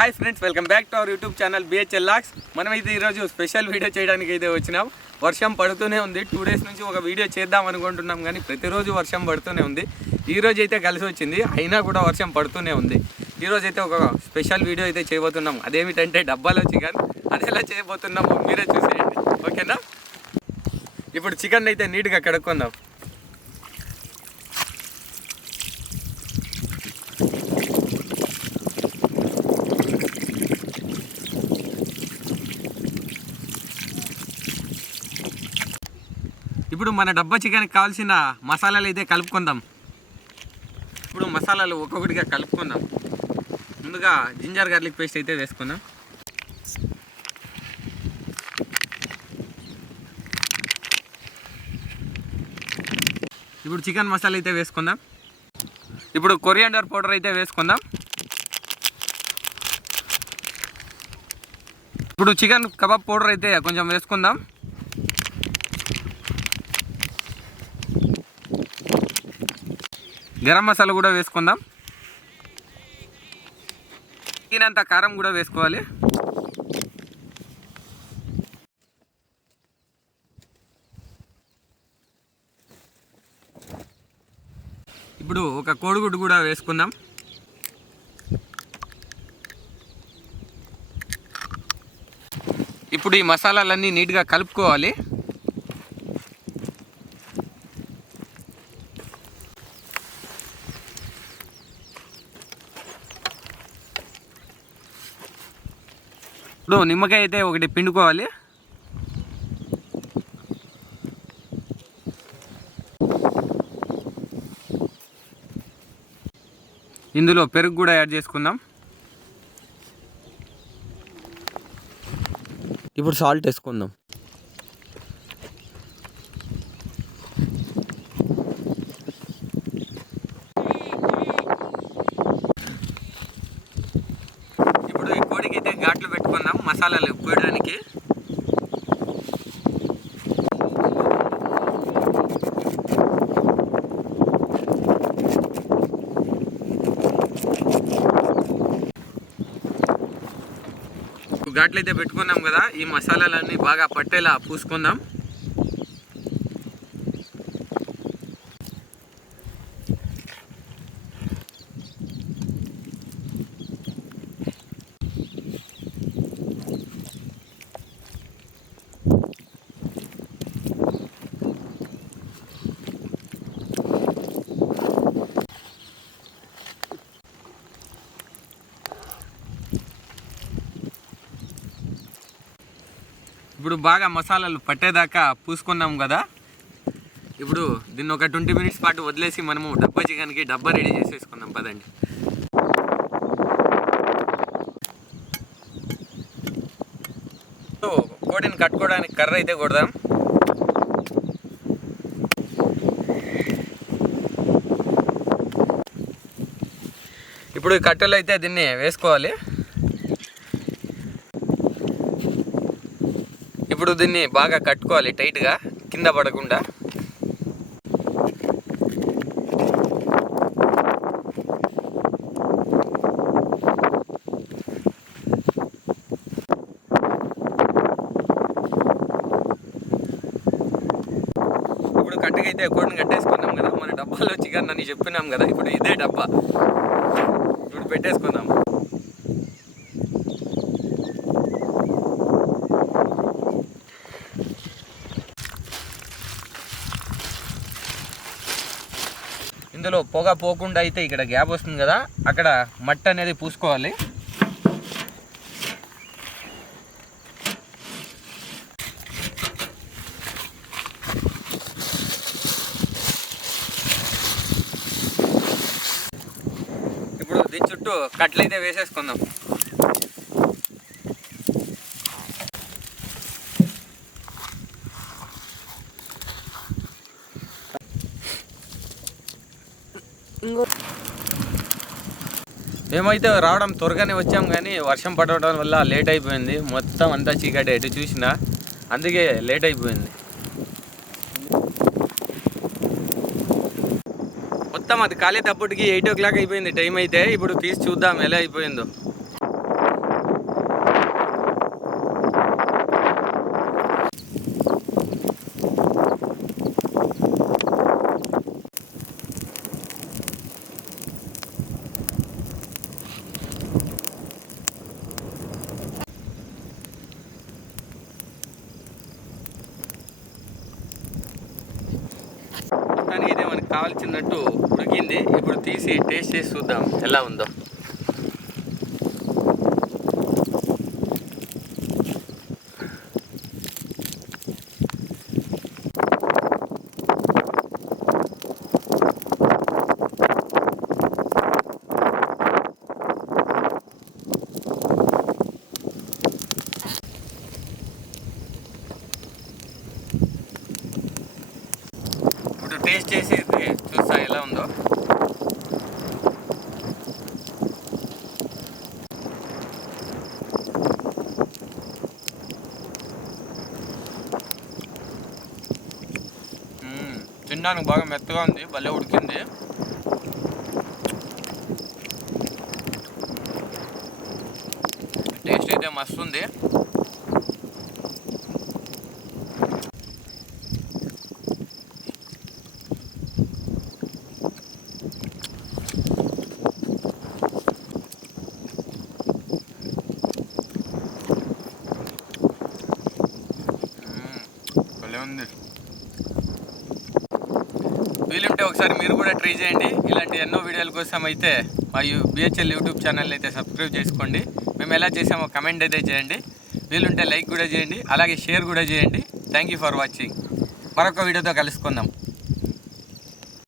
Hi friends, welcome back to our YouTube channel BHL logs. మనమైతే ఈరోజు special video చేయడానికి అయితే వచ్చినాం. వర్షం పడుతూనే ఉంది. 2 డేస్ నుంచి ఒక వీడియో చేద్దాం అనుకుంటున్నాం, కానీ ప్రతిరోజు వర్షం పడుతూనే ఉంది. ఈరోజు అయితే కలిసి వచ్చింది, అయినా కూడా వర్షం పడుతూనే ఉంది. ఈరోజు అయితే ఒక స్పెషల్ వీడియో అయితే చేయబోతున్నాం. అదేమిటంటే డబ్బాలో చికెన్. అది ఎలా చేయబోతున్నామో మీరే చూసేయండి, ఓకేనా? ఇప్పుడు చికెన్ అయితే నీట్గా కడుక్కుందాం. ఇప్పుడు మన డబ్బా చికెన్కి కావాల్సిన మసాలాలు అయితే కలుపుకుందాం. ఇప్పుడు మసాలాలు ఒక్కొక్కటిగా కలుపుకుందాం. ముందుగా జింజర్ గార్లిక్ పేస్ట్ అయితే వేసుకుందాం. ఇప్పుడు చికెన్ మసాలా అయితే వేసుకుందాం. ఇప్పుడు కొరియాండర్ పౌడర్ అయితే వేసుకుందాం. ఇప్పుడు చికెన్ కబాబ్ పౌడర్ అయితే కొంచెం వేసుకుందాం. గరం మసాలా కూడా వేసుకుందాం. తగినంత కారం కూడా వేసుకోవాలి. ఇప్పుడు ఒక కోడిగుడ్డు కూడా వేసుకుందాం. ఇప్పుడు ఈ మసాలాలన్నీ నీట్గా కలుపుకోవాలి. ఇప్పుడు నిమ్మకాయ అయితే ఒకటి పిండుకోవాలి. ఇందులో పెరుగు కూడా యాడ్ చేసుకుందాం. ఇప్పుడు సాల్ట్ వేసుకుందాం. ఇప్పుడు ఈ కోడికి అయితే ఘాట్లు పెట్టుకుందాం మసాలాలు పోయడానికి. ఘాట్లు అయితే పెట్టుకున్నాం కదా, ఈ మసాలాలన్నీ బాగా పట్టేలా పూసుకుందాం. ఇప్పుడు బాగా మసాలాలు పట్టేదాకా పూసుకున్నాం కదా. ఇప్పుడు దీన్ని ఒక 20 మినిట్స్ పాటు వదిలేసి మనము డబ్బా చికెన్కి డబ్బా రెడీ చేసేసుకుందాం పదండి. కోడిని కట్టుకోవడానికి కర్ర అయితే కొడదాం. ఇప్పుడు ఈ కట్టెలు అయితే దీన్ని వేసుకోవాలి. ఇప్పుడు దీన్ని బాగా కట్టుకోవాలి టైట్గా, కింద పడకుండా. ఇప్పుడు కట్టుకైతే కోడిని కట్టేసుకున్నాం కదా. మన డబ్బాలో చికెన్ అని చెప్పినాం కదా, ఇప్పుడు ఇదే డబ్బా. ఇప్పుడు పెట్టేసుకుందాం. ఇందులో పొగ పోకుండా అయితే ఇక్కడ గ్యాప్ వస్తుంది కదా, అక్కడ మట్టి అనేది పూసుకోవాలి. ఇప్పుడు దీని చుట్టూ కట్లు అయితే వేసేసుకుందాం. మేమైతే రావడం త్వరగానే వచ్చాం, కానీ వర్షం పడడం వల్ల లేట్ అయిపోయింది. మొత్తం అంతా చీకటి, ఎటు చూసినా, అందుకే లేట్ అయిపోయింది. మొత్తం అది కాలేటప్పటికి 8 o'clock అయిపోయింది టైం అయితే. ఇప్పుడు తీసి చూద్దాం ఎలా అయిపోయిందో. కావాల్సినట్టు ఉడికింది. ఇప్పుడు తీసి టేస్ట్ చేసి చూద్దాం ఎలా ఉందో. టేస్ట్ చేసి చూస్తా ఎలా ఉందో. తినడానికి బాగా మెత్తగా ఉంది, భలే ఉడికింది. టేస్ట్ అయితే మస్తు ఉంది. ఉంది. వీలుంటే ఒకసారి మీరు కూడా ట్రై చేయండి. ఇలాంటి ఎన్నో వీడియోల కోసం అయితే మా బిహెచ్ఎల్ యూట్యూబ్ ఛానల్ అయితే సబ్స్క్రైబ్ చేసుకోండి. మేము ఎలా చేసామో కమెంట్ అయితే చేయండి. వీలుంటే లైక్ కూడా చేయండి, అలాగే షేర్ కూడా చేయండి. Thank you for watching. మరొక వీడియోతో కలుసుకుందాం.